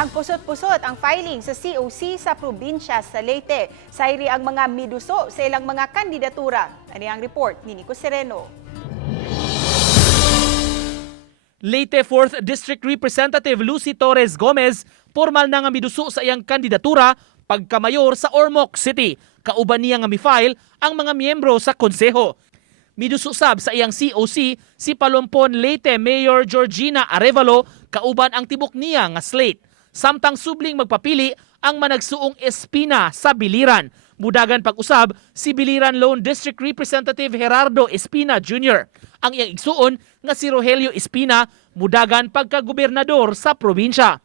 Nagpusot-pusot ang filing sa COC sa probinsya sa Leyte. Sayri ang mga miduso sa ilang mga kandidatura. Ano ang report ni Nico Sereno? Leyte 4th District Representative Lucy Torres Gomez formal na nga miduso sa iyang kandidatura pagkamayor sa Ormoc City. Kauban niya nga mi-file ang mga miyembro sa konseho. Miduso sab sa iyang COC si Palompon Leyte Mayor Georgina Arevalo kauban ang tibok niya nga slate. Samtang subling magpapili ang managsuong Espina sa Biliran. Mudagan pag-usab si Biliran Lone District Representative Gerardo Espina Jr. Ang iyang igsuon nga si Rogelio Espina mudagan pagka-gobernador sa probinsya.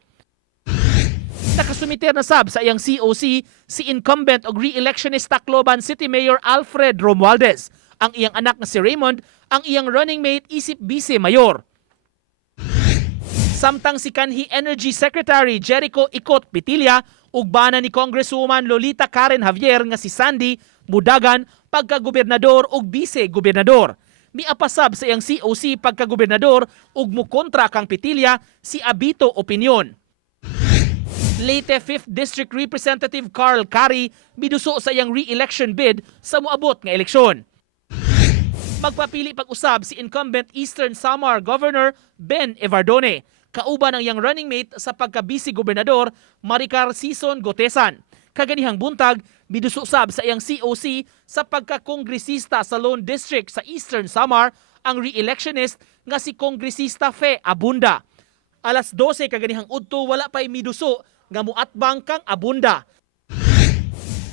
Nakasumiter na sab sa iyang COC si incumbent og re-electionist Tacloban City Mayor Alfred Romualdez. Ang iyang anak na si Raymond ang iyang running mate isip Vice Mayor. Samtang si kanhi Energy Secretary Jericho Icot Pitilla ug bana ni Congresswoman Lolita Karen Javier nga si Sandy mudagan pagka-gobernador ug vice-gobernador. Miapasab sa iyang COC pagka-gobernador ug mukontra kang Pitilla si Abito Opinion. Leyte 5th District Representative Carl Cari biduso sa iyang re-election bid sa moabot nga eleksyon. Magpapili pag-usab si incumbent Eastern Samar Governor Ben Evardone. Kauban ang iyang running mate sa pagka-vice-gobernador Maricar Sison Gotesan. Kaganihang buntag, biduso sab sa iyang COC sa pagka-kongresista sa Lone District sa Eastern Samar ang re-electionist nga si Kongresista Fe Abunda. Alas 12 kaganihang udto wala pay miduso nga muatbang kang Abunda.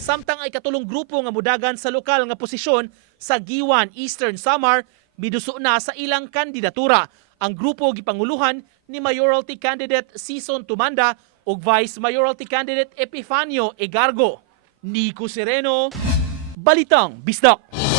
Samtang ay katulong grupo nga mudagan sa lokal nga posisyon sa Giwan, Eastern Samar, biduso na sa ilang kandidatura. Ang grupo gipanguluhan ni Mayoralty Candidate Sison Tumanda ug Vice Mayoralty Candidate Epifanio Egargo. Nico Sereno, Balitang Bisdak.